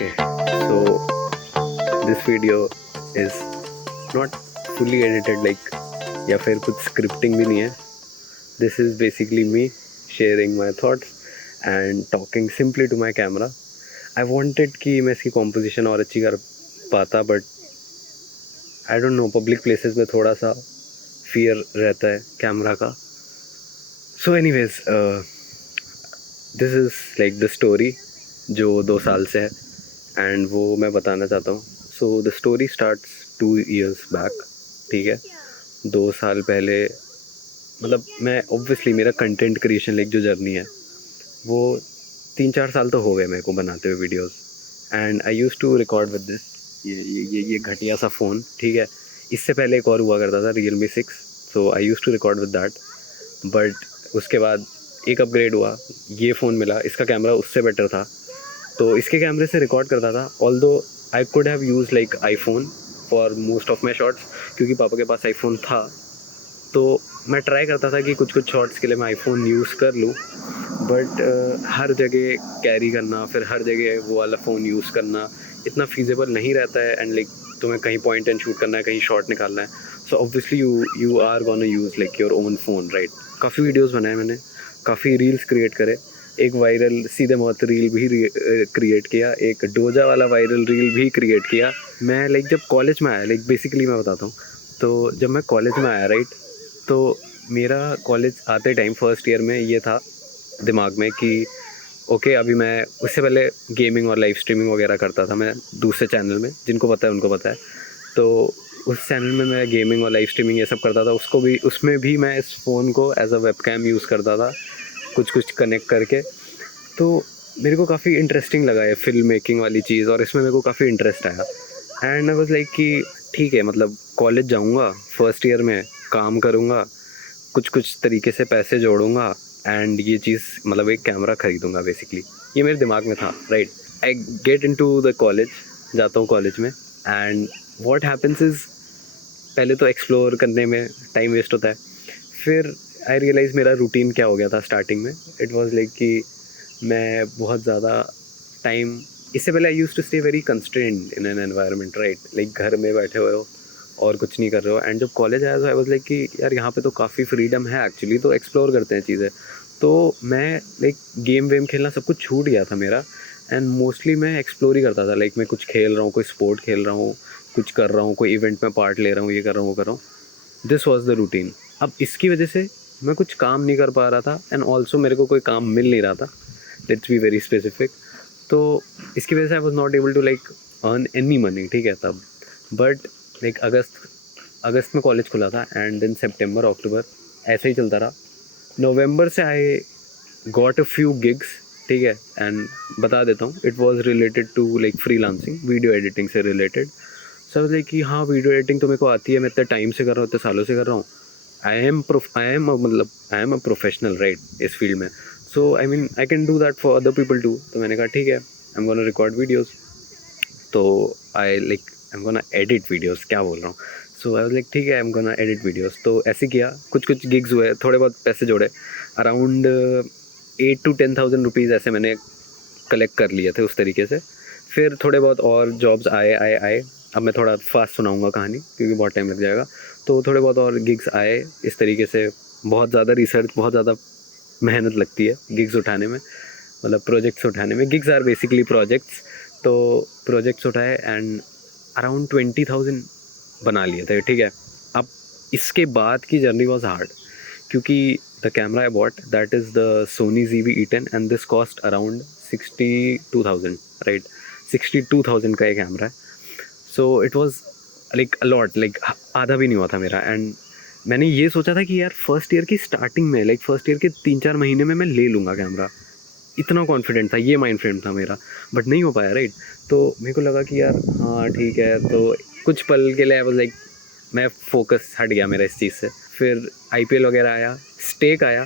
Okay, so this video is not fully edited like या फिर कुछ स्क्रिप्टिंग भी नहीं है. This is basically me sharing my thoughts and talking simply to my camera. I wanted कि मैं इसकी composition और अच्छी कर पाता, but I don't know, public places में थोड़ा सा fear रहता है कैमरा का. So anyways, this is like the story जो 2 साल से है एंड वो मैं बताना चाहता हूँ. So the story starts 2 years back. ठीक है, 2 साल पहले मतलब मैं ऑब्वियसली मेरा कंटेंट क्रिएशन लाइक जो जर्नी है वो 3-4 साल तो हो गए मेरे को बनाते हुए videos. And I used to record with this ये घटिया सा फ़ोन. ठीक है, इससे पहले एक और हुआ करता था Realme 6. So I used to record with that. But उसके बाद एक अपग्रेड हुआ, ये फ़ोन मिला, इसका कैमरा उससे बेटर था तो इसके कैमरे से रिकॉर्ड करता था. Although I could have use like iPhone for most of my shots, क्योंकि पापा के पास आईफोन था तो मैं ट्राई करता था कि कुछ कुछ शॉट्स के लिए मैं आईफोन यूज़ कर लूँ. बट हर जगह कैरी करना, फिर हर जगह वो वाला फ़ोन यूज़ करना इतना फीजेबल नहीं रहता है. एंड लाइक तुम्हें कहीं पॉइंट एंड शूट करना है, कहीं शॉट निकालना है, so obviously you are gonna use like your own phone, right. काफ़ी वीडियोज़ बनाए मैंने, काफ़ी रील्स क्रिएट करे, एक वायरल सीधे मौत रील भी क्रिएट किया, एक डोजा वाला वायरल रील भी क्रिएट किया. मैं लाइक जब कॉलेज में आया, लाइक बेसिकली मैं बताता हूँ, तो जब मैं कॉलेज में आया राइट, तो मेरा कॉलेज आते टाइम फर्स्ट ईयर में ये था दिमाग में कि ओके अभी मैं, उससे पहले गेमिंग और लाइव स्ट्रीमिंग वगैरह करता था मैं दूसरे चैनल में, जिनको पता है उनको पता है. तो उस चैनल में मैं गेमिंग और लाइव स्ट्रीमिंग ये सब करता था. उसमें भी मैं इस फ़ोन को एज अ वेबकैम यूज़ करता था, कुछ कनेक्ट करके. तो मेरे को काफ़ी इंटरेस्टिंग लगा ये फिल्म मेकिंग वाली चीज़, और इसमें मेरे को काफ़ी इंटरेस्ट आया. एंड आई वाज लाइक कि ठीक है, मतलब कॉलेज जाऊँगा, फर्स्ट ईयर में काम करूँगा, कुछ तरीके से पैसे जोड़ूँगा एंड ये चीज़ मतलब एक कैमरा ख़रीदूँगा. बेसिकली ये मेरे दिमाग में था, right. I get into the college, जाता हूँ कॉलेज में, एंड व्हाट हैपेंस इज़ पहले तो एक्सप्लोर करने में टाइम वेस्ट होता है. फिर आई रियलाइज़ मेरा रूटीन क्या हो गया था स्टार्टिंग में. इट वाज लाइक कि मैं बहुत ज़्यादा टाइम, इससे पहले I used to stay very constrained in an environment, right. Like घर में बैठे हुए हो और कुछ नहीं कर रहे हो. एंड जब कॉलेज आया तो आई वाज लाइक कि यार यहाँ पे तो काफ़ी फ्रीडम है एक्चुअली, तो एक्सप्लोर करते हैं चीज़ें. तो मैं लाइक गेम वेम खेलना सब कुछ छूट गया था मेरा, एंड मोस्टली मैं एक्सप्लोर ही करता था. लाइक मैं कुछ खेल रहा हूँ, कोई स्पोर्ट खेल रहा हूँ, कुछ कर रहा हूँ, कोई इवेंट में पार्ट ले रहा हूँ, ये कर रहा हूँ वो कर रहा हूँ. This was the routine. अब इसकी वजह से मैं कुछ काम नहीं कर पा रहा था, एंड ऑल्सो मेरे को कोई काम मिल नहीं रहा था. Let's be very specific. तो इसकी वजह से I was not able to like earn any money. ठीक है तब. बट लाइक अगस्त में कॉलेज खुला था, एंड देन सितंबर अक्टूबर ऐसे ही चलता रहा. नवंबर से I got a few gigs. ठीक है, एंड बता देता हूँ, it was related to like freelancing, video editing से रिलेटेड. सब लाइक कि हाँ वीडियो एडिटिंग तो मेरे को आती है, मैं इतने टाइम से कर रहा हूँ, इतने सालों से कर रहा हूँ. I am a professional, right, इस फील्ड में. So I mean I can do that for other people too. तो मैंने कहा ठीक है, I am gonna record videos. तो I am gonna edit videos, क्या बोल रहा हूँ. सो आई वाज लाइक ठीक है, I am gonna edit videos. तो ऐसे किया, कुछ गिग्स हुए, थोड़े बहुत पैसे जोड़े, अराउंड 8,000 to 10,000 रुपीज़ ऐसे मैंने कलेक्ट कर लिए थे उस तरीके से. फिर थोड़े बहुत और जॉब्स आए. अब मैं थोड़ा फास्ट सुनाऊंगा कहानी क्योंकि बहुत टाइम लग जाएगा. तो थोड़े बहुत और गिग्स आए इस तरीके से. बहुत ज़्यादा रिसर्च, बहुत ज़्यादा मेहनत लगती है गिग्स उठाने में, मतलब प्रोजेक्ट्स उठाने में. Gigs are basically projects. तो प्रोजेक्ट्स उठाए एंड अराउंड 20,000 बना लिए थे. ठीक है, अब इसके बाद की जर्नी वॉज हार्ड, क्योंकि the camera I bought that is the Sony ZV-E10 and this cost around 62,000, right. 62,000 का एक कैमरा है. So it was like a lot, like आधा भी नहीं हुआ था मेरा. एंड मैंने ये सोचा था कि यार फर्स्ट ईयर की स्टार्टिंग में, लाइक फर्स्ट ईयर के 3-4 महीने में मैं ले लूँगा कैमरा, इतना कॉन्फिडेंट था, ये माइंड फ्रेम था मेरा. बट नहीं हो पाया, राइट. तो मेरे को लगा कि यार हाँ ठीक है. तो कुछ पल के लिए आई वाज लाइक, मैं फोकस हट गया मेरा इस चीज़ से. फिर IPL वगैरह आया, स्टेक आया.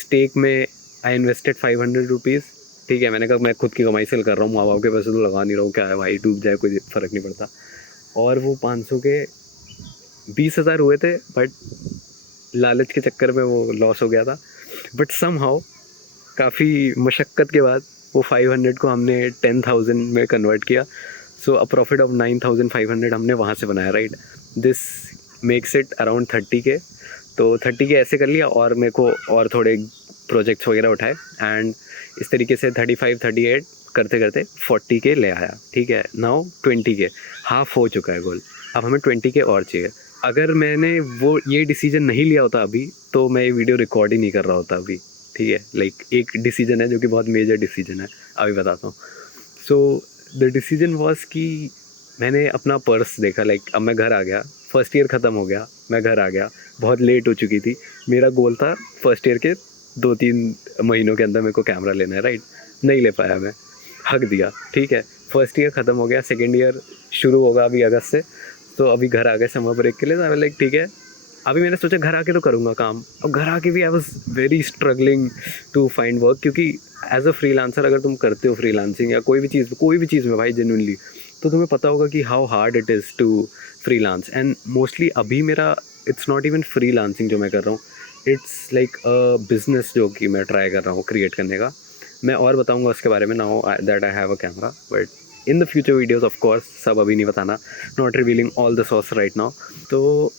स्टेक में आई इन्वेस्टेड 500 रुपीज़. ठीक है, मैंने कहा मैं खुद की कमाई से कर रहा हूँ, माँ बाप के पैसे तो लगा नहीं रहा हूँ, क्या है भाई, डूब जाए कोई फ़र्क नहीं पड़ता. और वो 500 के 20,000 हुए थे, बट लालच के चक्कर में वो लॉस हो गया था. बट समहाउ काफ़ी मशक्क़त के बाद वो 500 को हमने 10,000 में कन्वर्ट किया, सो अ प्रॉफिट ऑफ 9,500 हमने वहाँ से बनाया, right. This makes it around 30K। तो 30K ऐसे कर लिया, और मेरे को और थोड़े प्रोजेक्ट्स वगैरह उठाए, एंड इस तरीके से 35 38 करते करते 40K ले आया, ठीक है। नाउ 20K, हाफ हो चुका है गोल, अब हमें 20K और चाहिए। अगर मैंने वो ये डिसीजन नहीं लिया होता अभी, तो मैं ये वीडियो रिकॉर्ड ही नहीं कर रहा होता अभी, ठीक है। लाइक एक डिसीजन है जो कि बहुत मेजर डिसीजन है, अभी बताता हूँ। सो द डिसीजन वॉज कि मैंने अपना पर्स देखा, लाइक अब मैं घर आ गया, फर्स्ट ईयर ख़त्म हो गया, मैं घर आ गया, बहुत लेट हो चुकी थी। मेरा गोल था फर्स्ट ईयर के 2-3 महीनों के अंदर मेरे को कैमरा लेना है, राइट। नहीं ले पाया मैं, हक दिया, ठीक है। फर्स्ट ईयर ख़त्म हो गया, सेकेंड ईयर शुरू होगा अभी अगस्त से। तो अभी घर आ गए समर ब्रेक के लिए, तो लाइक ठीक है, अभी मैंने सोचा घर आके तो करूँगा काम। और घर आके भी I was very struggling to find work, क्योंकि एज अ फ्रीलांसर अगर तुम करते हो फ्रीलांसिंग या कोई भी चीज़ में भाई जेन्युइनली, तो तुम्हें पता होगा कि how hard it is to freelance. And mostly अभी मेरा इट्स नॉट इवन फ्रीलांसिंग जो मैं कर रहा हूँ, इट्स लाइक अ बिजनेस जो कि मैं ट्राई कर रहा हूँ क्रिएट करने का। मैं और बताऊँगा उसके बारे में, now that I have a camera, but in the future videos of course, सब अभी नहीं बताना, not revealing all the sauce right now. तो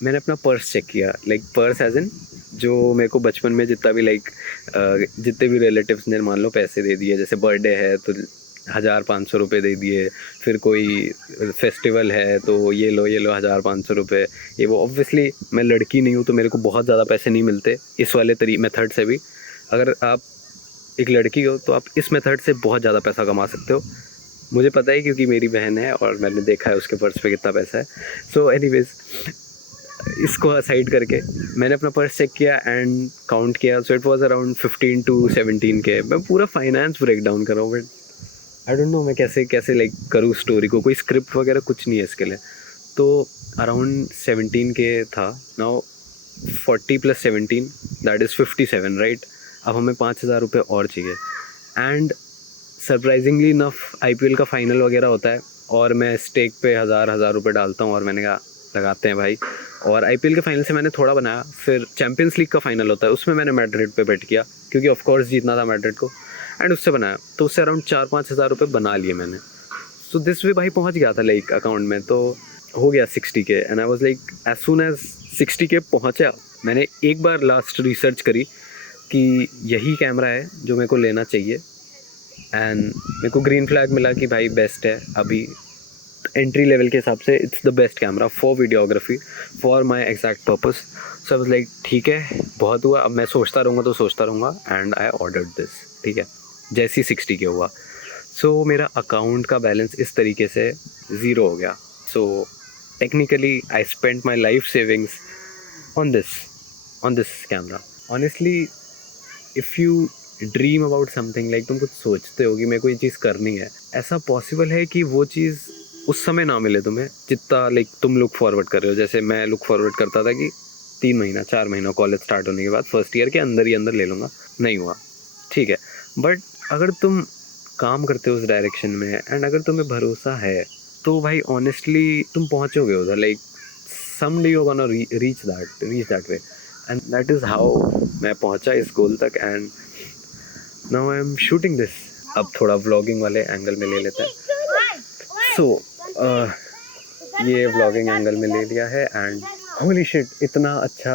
मैंने अपना पर्स चेक किया, लाइक पर्स एज इन जो मेरे को बचपन में जितना भी लाइक जितने भी रिलेटिव्स ने मान लो पैसे दे दिए, जैसे बर्थडे है तो 1,000-500 रुपये दे दिए, फिर कोई फेस्टिवल है तो ये लो 1,000-500 रुपये, ये वो। ऑब्वियसली मैं लड़की नहीं हूँ तो मेरे को बहुत ज़्यादा पैसे नहीं मिलते इस वाले मेथड से भी। अगर आप एक लड़की हो तो आप इस मेथड से बहुत ज़्यादा पैसा कमा सकते हो, मुझे पता है क्योंकि मेरी बहन है और मैंने देखा है उसके पर्स पे कितना पैसा है। सो एनीवेज, इसको असाइड करके मैंने अपना पर्स चेक किया एंड काउंट किया, so it was around 15 to 17K। मैं पूरा फाइनेंस ब्रेक डाउन कर रहा हूँ, बट आई डोंट नो मैं कैसे कैसे लाइक करूँ स्टोरी को, कोई स्क्रिप्ट वगैरह कुछ नहीं है इसके लिए। तो अराउंड 17K था। Now 40 + 17 that is 57, right. अब हमें 5,000 रुपये और चाहिए, एंड सरप्राइजिंगली इनफ IPL का फाइनल वगैरह होता है और मैं स्टेक पे 1,000 रुपये डालता हूँ, और मैंने कहा लगाते हैं भाई। और IPL के फाइनल से मैंने थोड़ा बनाया, फिर चैम्पियंस लीग का फाइनल होता है उसमें मैंने मैड्रिड पे बेट किया, क्योंकि ऑफ कोर्स जीतना था मैड्रिड को, एंड उससे बनाया, तो उससे अराउंड 4-5 हज़ार रुपये बना लिए मैंने। सो दिस वे भाई पहुँच गया था लाइक अकाउंट में, तो हो गया 60K। And I was like as soon as 60K पहुँचा, मैंने एक बार लास्ट रिसर्च करी कि यही कैमरा है जो मेरे को लेना चाहिए, एंड मेरे को ग्रीन फ्लैग मिला कि भाई बेस्ट है अभी एंट्री लेवल के हिसाब से, it's the best camera for videography for my exact purpose. So I was like ठीक है, बहुत हुआ, अब मैं सोचता रहूँगा तो सोचता रहूँगा, एंड आई ऑर्डर्ड दिस, ठीक है। जैसे ही 60K हुआ, सो मेरा अकाउंट का बैलेंस इस तरीके से ज़ीरो हो गया। So technically I spent my life savings on this camera. Honestly if you dream about something, like तुम कुछ सोचते हो कि मेरे को ये चीज़ करनी है, ऐसा पॉसिबल है कि वो चीज़ उस समय ना मिले तुम्हें जितना लाइक तुम लुक फॉरवर्ड कर रहे हो। जैसे मैं लुक फॉरवर्ड करता था कि 3 महीना 4 महीना कॉलेज स्टार्ट होने के बाद फर्स्ट ईयर के अंदर ही अंदर ले लूँगा, नहीं हुआ, ठीक है। बट अगर तुम काम करते हो उस डायरेक्शन में, एंड अगर तुम्हें भरोसा है, तो भाई ऑनेस्टली तुम पहुँचोगे उधर, like some day you gonna reach that way, and that is how मैं पहुँचा इस गोल तक। And now I am shooting this. अब थोड़ा व्लॉगिंग वाले एंगल में ले लेते हैं। सो ये व्लॉगिंग एंगल में ले लिया है, एंड होली शिट, इतना अच्छा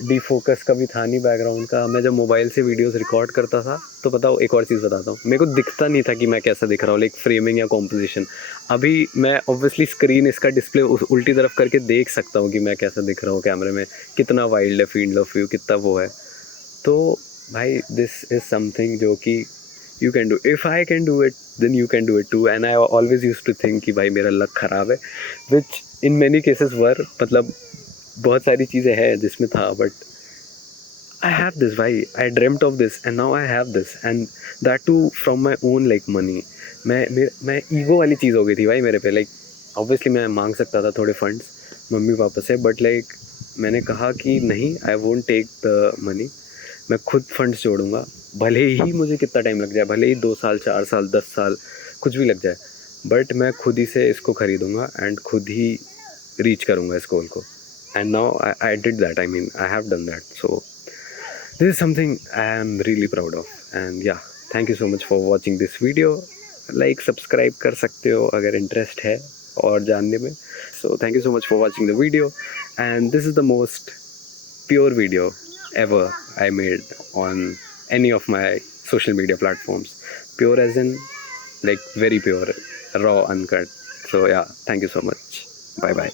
डीफोकस कभी था नहीं बैकग्राउंड का। मैं जब मोबाइल से वीडियोस रिकॉर्ड करता था, तो बताओ एक और चीज़ बताता हूँ, मेरे को दिखता नहीं था कि मैं कैसा दिख रहा हूँ, लाइक फ्रेमिंग या कॉम्पोजिशन। अभी मैं ऑब्वियसली स्क्रीन इसका डिस्प्ले उल्टी तरफ करके देख सकता हूँ कि मैं कैसा दिख रहा हूँ कैमरे में, कितना वाइल्ड है फील्ड ऑफ व्यू, कितना वो है। तो भाई दिस इज़ समथिंग जो कि you can do, if I can do it then you can do it too. And I always used to think कि भाई मेरा लक ख़राब है, विच इन मैनी केसेस वर, मतलब बहुत सारी चीज़ें हैं जिसमें था, बट आई हैव दिस भाई, I dreamed of this and now I have this, and that too from my own like money. मैं ईगो वाली चीज़ हो गई थी भाई मेरे पे, लाइक ऑब्वियसली मैं मांग सकता था थोड़े फंड्स मम्मी पापा से, बट लाइक मैंने कहा कि नहीं, I won't take the money, मैं खुद फंड्स जोड़ूंगा, भले ही मुझे कितना टाइम लग जाए, भले ही 2 साल 4 साल 10 साल कुछ भी लग जाए, बट मैं खुद ही से इसको ख़रीदूँगा एंड खुद ही रीच करूँगा इस गोल को। And now I did that, I mean I have done that. So this is something I am really proud of, and yeah thank you so much for watching this video. Like subscribe कर सकते हो अगर interest है और जानने में. So thank you so much for watching the video and this is the most pure video ever I made on any of my social media platforms. Pure as in like very pure, raw, uncut. So yeah, thank you so much. Bye bye.